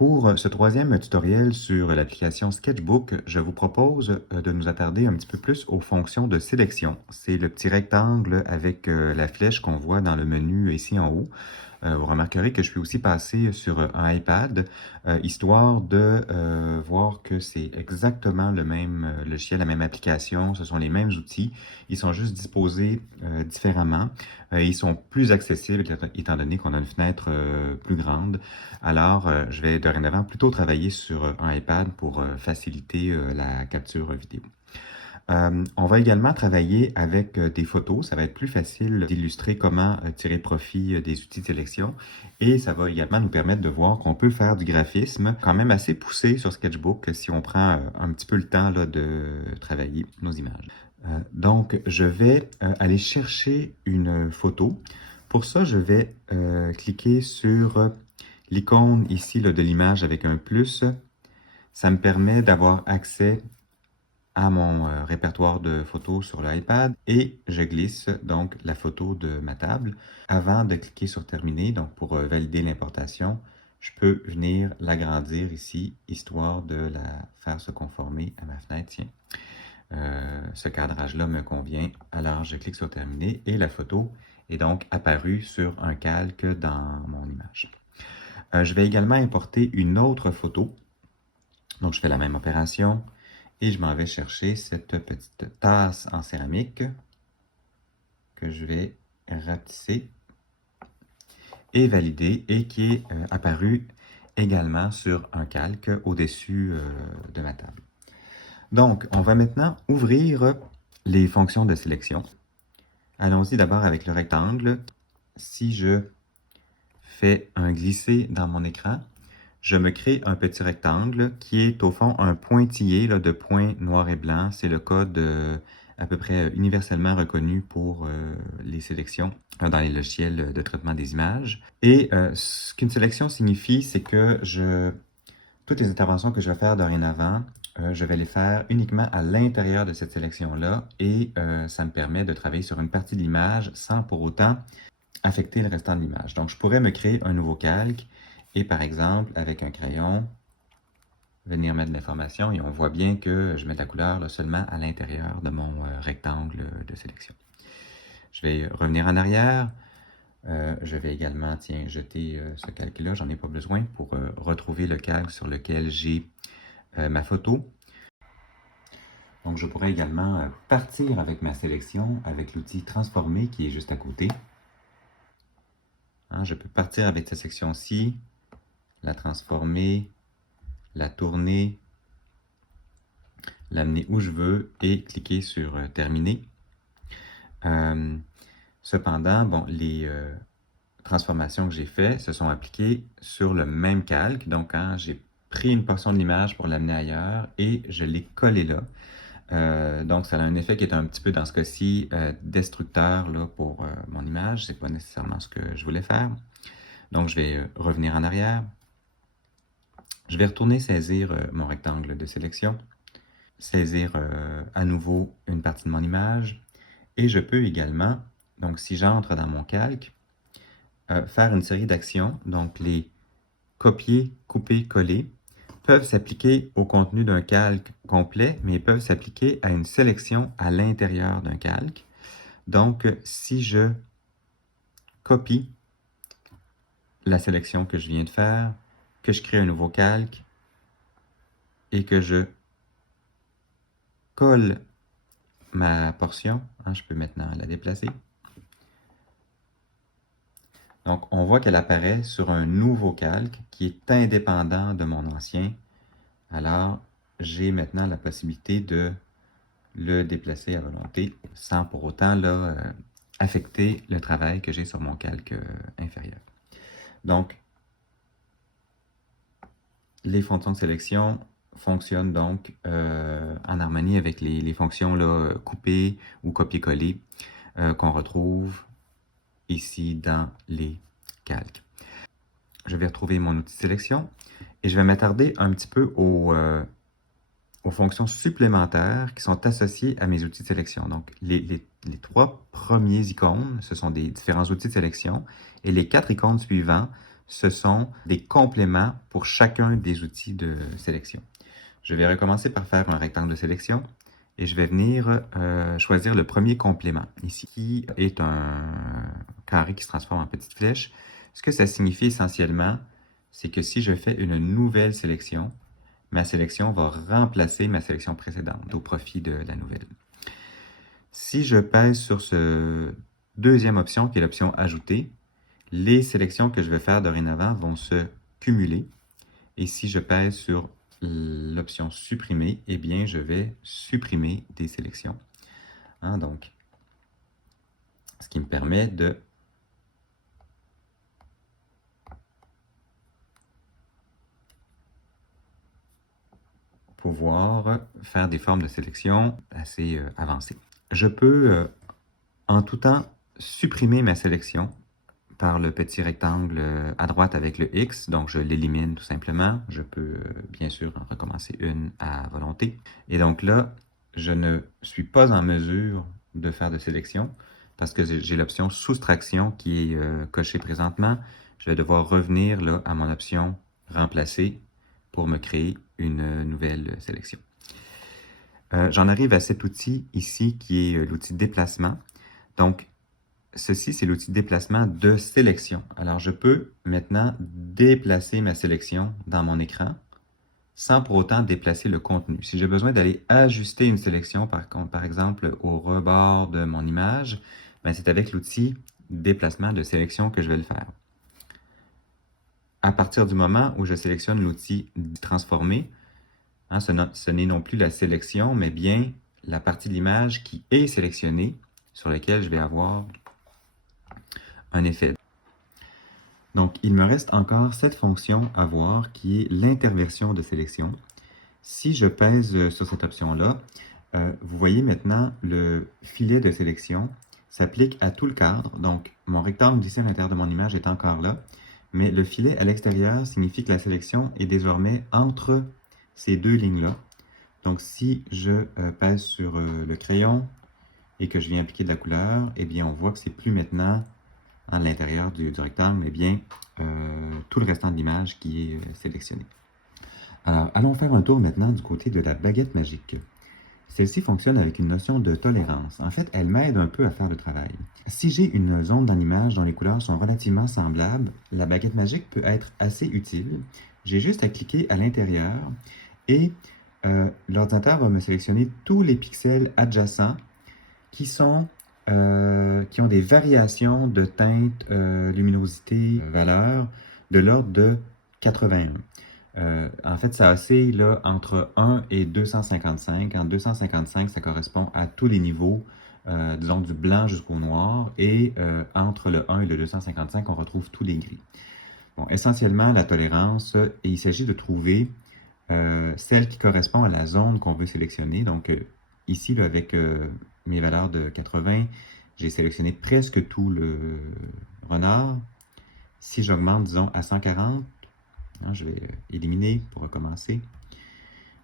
Pour ce troisième tutoriel sur l'application Sketchbook, je vous propose de nous attarder un petit peu plus aux fonctions de sélection. C'est le petit rectangle avec la flèche qu'on voit dans le menu ici en haut. Vous remarquerez que je suis aussi passé sur un iPad, histoire de voir que c'est exactement le même logiciel, la même application, ce sont les mêmes outils, ils sont juste disposés différemment. Ils sont plus accessibles étant donné qu'on a une fenêtre plus grande. Alors, je vais dorénavant plutôt travailler sur un iPad pour faciliter la capture vidéo. On va également travailler avec des photos. Ça va être plus facile d'illustrer comment tirer profit des outils de sélection. Et ça va également nous permettre de voir qu'on peut faire du graphisme quand même assez poussé sur Sketchbook si on prend un petit peu le temps là, de travailler nos images. Donc, je vais aller chercher une photo. Pour ça, je vais cliquer sur l'icône ici là, de l'image avec un plus. Ça me permet d'avoir accès à mon répertoire de photos sur l'iPad et je glisse donc la photo de ma table. Avant de cliquer sur terminer, donc pour valider l'importation, je peux venir l'agrandir ici, histoire de la faire se conformer à ma fenêtre. Tiens, ce cadrage-là me convient. Alors je clique sur terminer et la photo est donc apparue sur un calque dans mon image. Je vais également importer une autre photo. Donc je fais la même opération. Et je m'en vais chercher cette petite tasse en céramique que je vais rapetisser et valider et qui est apparue également sur un calque au-dessus de ma table. Donc, on va maintenant ouvrir les fonctions de sélection. Allons-y d'abord avec le rectangle. Si je fais un glisser dans mon écran, je me crée un petit rectangle qui est au fond un pointillé là, de points noirs et blancs. C'est le code à peu près universellement reconnu pour les sélections dans les logiciels de traitement des images. Et ce qu'une sélection signifie, c'est que toutes les interventions que je vais faire dorénavant, je vais les faire uniquement à l'intérieur de cette sélection-là et ça me permet de travailler sur une partie de l'image sans pour autant affecter le restant de l'image. Donc, je pourrais me créer un nouveau calque et par exemple, avec un crayon, venir mettre de l'information et on voit bien que je mets de la couleur là, seulement à l'intérieur de mon rectangle de sélection. Je vais revenir en arrière. Je vais également, tiens, jeter ce calque-là, j'en ai pas besoin pour retrouver le calque sur lequel j'ai ma photo. Donc, je pourrais également partir avec ma sélection avec l'outil Transformer qui est juste à côté. Hein, je peux partir avec cette section-ci, la transformer, la tourner, l'amener où je veux et cliquer sur terminer. Cependant, bon, les transformations que j'ai faites se sont appliquées sur le même calque. Donc, quand j'ai pris une portion de l'image pour l'amener ailleurs et je l'ai collé là. Donc, ça a un effet qui est un petit peu, dans ce cas-ci, destructeur là, pour mon image. Ce n'est pas nécessairement ce que je voulais faire. Donc, je vais revenir en arrière. Je vais retourner saisir mon rectangle de sélection, saisir à nouveau une partie de mon image et je peux également, donc si j'entre dans mon calque, faire une série d'actions. Donc les copier, couper, coller peuvent s'appliquer au contenu d'un calque complet, mais peuvent s'appliquer à une sélection à l'intérieur d'un calque. Donc si je copie la sélection que je viens de faire, que je crée un nouveau calque et que je colle ma portion, hein, je peux maintenant la déplacer. Donc, on voit qu'elle apparaît sur un nouveau calque qui est indépendant de mon ancien. Alors, j'ai maintenant la possibilité de le déplacer à volonté sans pour autant là, affecter le travail que j'ai sur mon calque inférieur. Donc, les fonctions de sélection fonctionnent donc en harmonie avec les fonctions là, couper ou copier-coller qu'on retrouve ici dans les calques. Je vais retrouver mon outil de sélection et je vais m'attarder un petit peu aux fonctions supplémentaires qui sont associées à mes outils de sélection. Donc, les trois premiers icônes, ce sont des différents outils de sélection et les 4 icônes suivants ce sont des compléments pour chacun des outils de sélection. Je vais recommencer par faire un rectangle de sélection et je vais venir choisir le premier complément, ici, qui est un carré qui se transforme en petite flèche. Ce que ça signifie essentiellement, c'est que si je fais une nouvelle sélection, ma sélection va remplacer ma sélection précédente au profit de la nouvelle. Si je pèse sur cette deuxième option, qui est l'option « Ajouter », les sélections que je vais faire dorénavant vont se cumuler. Et si je pèse sur l'option « Supprimer », eh bien, je vais supprimer des sélections. Donc, ce qui me permet de pouvoir faire des formes de sélection assez avancées. Je peux, en tout temps, supprimer ma sélection par le petit rectangle à droite avec le X, donc je l'élimine tout simplement. Je peux bien sûr en recommencer une à volonté. Et donc là, je ne suis pas en mesure de faire de sélection parce que j'ai l'option soustraction qui est cochée présentement. Je vais devoir revenir là, à mon option remplacer pour me créer une nouvelle sélection. J'en arrive à cet outil ici qui est l'outil déplacement. Donc, ceci, c'est l'outil déplacement de sélection. Alors, je peux maintenant déplacer ma sélection dans mon écran sans pour autant déplacer le contenu. Si j'ai besoin d'aller ajuster une sélection, par exemple, au rebord de mon image, c'est avec l'outil déplacement de sélection que je vais le faire. À partir du moment où je sélectionne l'outil transformer, ce n'est non plus la sélection, mais bien la partie de l'image qui est sélectionnée, sur laquelle je vais avoir un effet. Donc, il me reste encore cette fonction à voir qui est l'interversion de sélection. Si je pèse sur cette option-là, vous voyez maintenant le filet de sélection s'applique à tout le cadre. Donc, mon rectangle ici à l'intérieur de mon image est encore là, mais le filet à l'extérieur signifie que la sélection est désormais entre ces deux lignes-là. Donc, si je pèse sur le crayon et que je viens appliquer de la couleur, eh bien, on voit que c'est plus maintenant à l'intérieur du rectangle, mais bien tout le restant de l'image qui est sélectionné. Alors, allons faire un tour maintenant du côté de la baguette magique. Celle-ci fonctionne avec une notion de tolérance. En fait, elle m'aide un peu à faire le travail. Si j'ai une zone dans l'image dont les couleurs sont relativement semblables, la baguette magique peut être assez utile. J'ai juste à cliquer à l'intérieur et l'ordinateur va me sélectionner tous les pixels adjacents qui ont des variations de teinte, luminosité, valeur de l'ordre de 81. En fait, ça oscille là, entre 1 et 255. En 255, ça correspond à tous les niveaux, disons du blanc jusqu'au noir, et entre le 1 et le 255, on retrouve tous les gris. Bon, essentiellement, la tolérance, il s'agit de trouver celle qui correspond à la zone qu'on veut sélectionner. Donc, ici, là, avec mes valeurs de 80, j'ai sélectionné presque tout le renard. Si j'augmente, disons, à 140, je vais éliminer pour recommencer.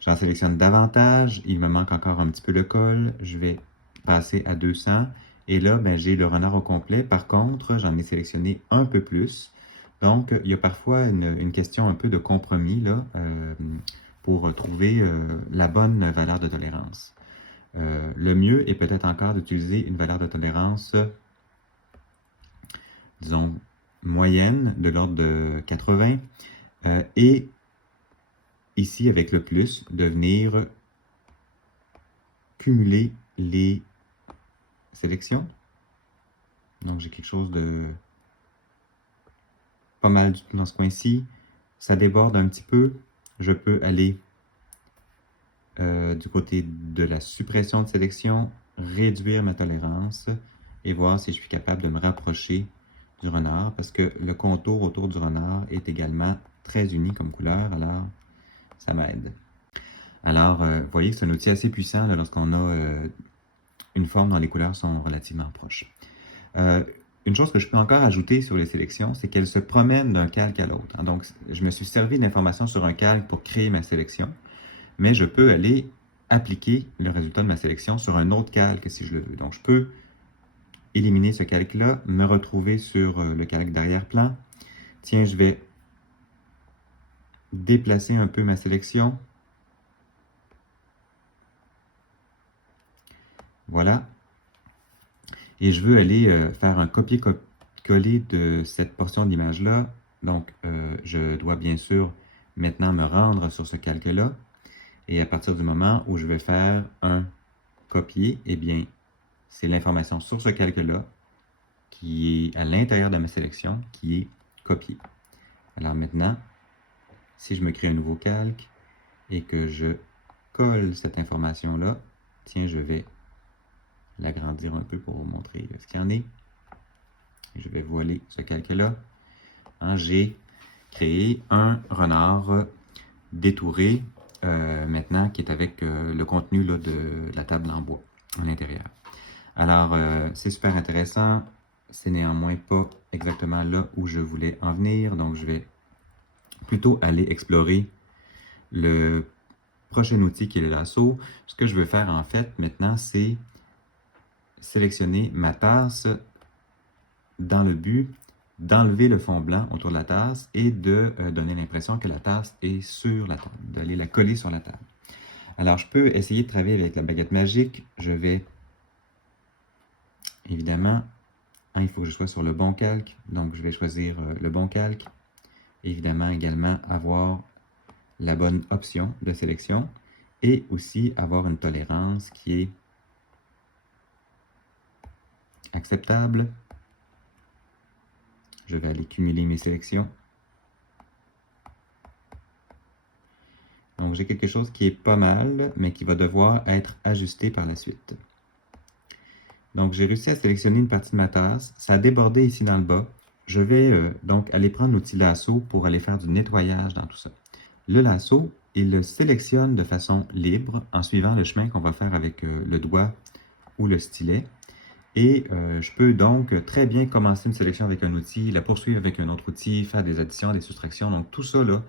J'en sélectionne davantage. Il me manque encore un petit peu le col. Je vais passer à 200. Et là, j'ai le renard au complet. Par contre, j'en ai sélectionné un peu plus. Donc, il y a parfois une question un peu de compromis là, pour trouver la bonne valeur de tolérance. Le mieux est peut-être encore d'utiliser une valeur de tolérance, disons, moyenne de l'ordre de 80. Et ici, avec le plus, de venir cumuler les sélections. Donc, j'ai quelque chose de pas mal du tout dans ce coin-ci. Ça déborde un petit peu. Je peux aller du côté de la suppression de sélection, réduire ma tolérance et voir si je suis capable de me rapprocher du renard parce que le contour autour du renard est également très uni comme couleur, alors ça m'aide. Alors, vous voyez que c'est un outil assez puissant lorsqu'on a une forme dont les couleurs sont relativement proches. Une chose que je peux encore ajouter sur les sélections, c'est qu'elles se promènent d'un calque à l'autre. Donc, je me suis servi d'informations sur un calque pour créer ma sélection, mais je peux aller appliquer le résultat de ma sélection sur un autre calque si je le veux. Donc, je peux éliminer ce calque-là, me retrouver sur le calque d'arrière-plan, Tiens, je vais déplacer un peu ma sélection. Voilà. Et je veux aller faire un copier-coller de cette portion d'image-là. Donc, je dois bien sûr maintenant me rendre sur ce calque-là. Et à partir du moment où je vais faire un copier, eh bien, c'est l'information sur ce calque-là qui est à l'intérieur de ma sélection qui est copiée. Alors maintenant, si je me crée un nouveau calque et que je colle cette information-là, tiens, je vais l'agrandir un peu pour vous montrer ce qu'il y en est. Je vais voiler ce calque-là. Hein, j'ai créé un renard détouré maintenant qui est avec le contenu là, de la table en bois à l'intérieur. Alors, c'est super intéressant. C'est néanmoins pas exactement là où je voulais en venir. Donc, je vais plutôt aller explorer le prochain outil qui est le lasso. Ce que je veux faire en fait maintenant, c'est sélectionner ma tasse dans le but d'enlever le fond blanc autour de la tasse et de donner l'impression que la tasse est sur la table, d'aller la coller sur la table. Alors, je peux essayer de travailler avec la baguette magique. Je vais, évidemment, il faut que je sois sur le bon calque. Donc, je vais choisir le bon calque. Évidemment, également, avoir la bonne option de sélection et aussi avoir une tolérance qui est acceptable. Je vais aller cumuler mes sélections. Donc, j'ai quelque chose qui est pas mal, mais qui va devoir être ajusté par la suite. Donc, j'ai réussi à sélectionner une partie de ma tasse. Ça a débordé ici dans le bas. Je vais donc aller prendre l'outil lasso pour aller faire du nettoyage dans tout ça. Le lasso, il le sélectionne de façon libre en suivant le chemin qu'on va faire avec le doigt ou le stylet. Et je peux donc très bien commencer une sélection avec un outil, la poursuivre avec un autre outil, faire des additions, des soustractions. Donc tout ça là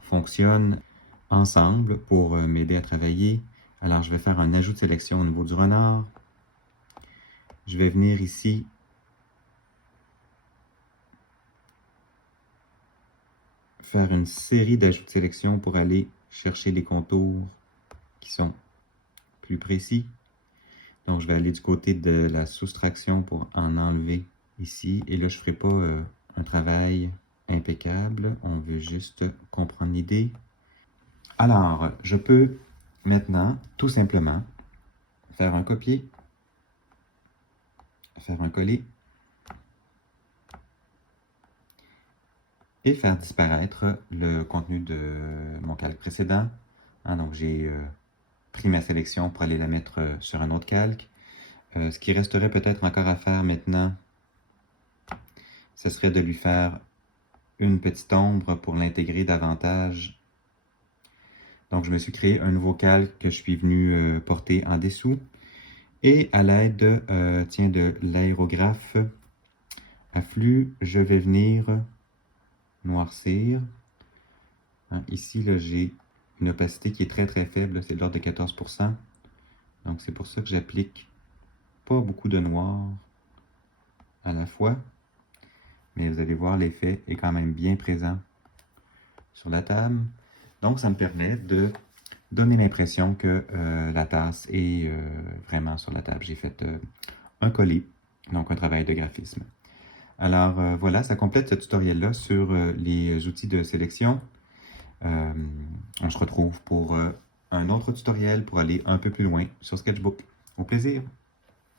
fonctionne ensemble pour m'aider à travailler. Alors je vais faire un ajout de sélection au niveau du renard. Je vais venir ici faire une série d'ajouts de sélection pour aller chercher des contours qui sont plus précis. Donc, je vais aller du côté de la soustraction pour en enlever ici. Et là, je ne ferai pas un travail impeccable. On veut juste comprendre l'idée. Alors, je peux maintenant, tout simplement, faire un copier, faire un coller et faire disparaître le contenu de mon calque précédent. Hein, donc, j'ai pris ma sélection pour aller la mettre sur un autre calque. Ce qui resterait peut-être encore à faire maintenant, ce serait de lui faire une petite ombre pour l'intégrer davantage. Donc, je me suis créé un nouveau calque que je suis venu porter en dessous. Et à l'aide de l'aérographe à flux, je vais venir noircir. Hein, ici, j'ai une opacité qui est très très faible, c'est de l'ordre de 14%. Donc, c'est pour ça que j'applique pas beaucoup de noir à la fois. Mais vous allez voir, l'effet est quand même bien présent sur la table. Donc, ça me permet de donner l'impression que la tasse est vraiment sur la table. J'ai fait un coller, donc un travail de graphisme. Alors voilà, ça complète ce tutoriel-là sur les outils de sélection. On se retrouve pour un autre tutoriel pour aller un peu plus loin sur Sketchbook. Au plaisir!